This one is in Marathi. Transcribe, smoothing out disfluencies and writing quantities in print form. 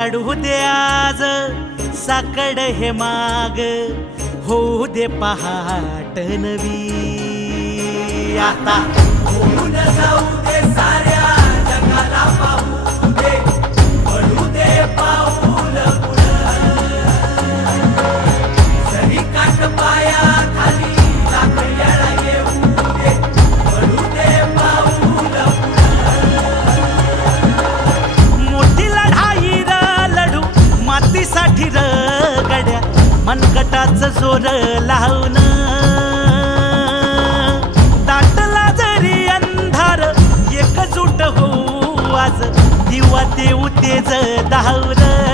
काढू दे आज साकड हे माग, होऊ दे पहाट नवी. आता होऊन जाऊ दे साऱ्या जगाला पाहू दे, पडू दे पाऊल पुढं. जरी काट पाया खाली लाकड्याला येऊ दे, पडू दे पाऊल पुढं. मोठी लढाई र लढू मातीसाठी र गड्या, मनगटाच जोर लावून. दाटला जरी अंधार एकजूट होऊ आज, दिवा देऊ तेज धावर.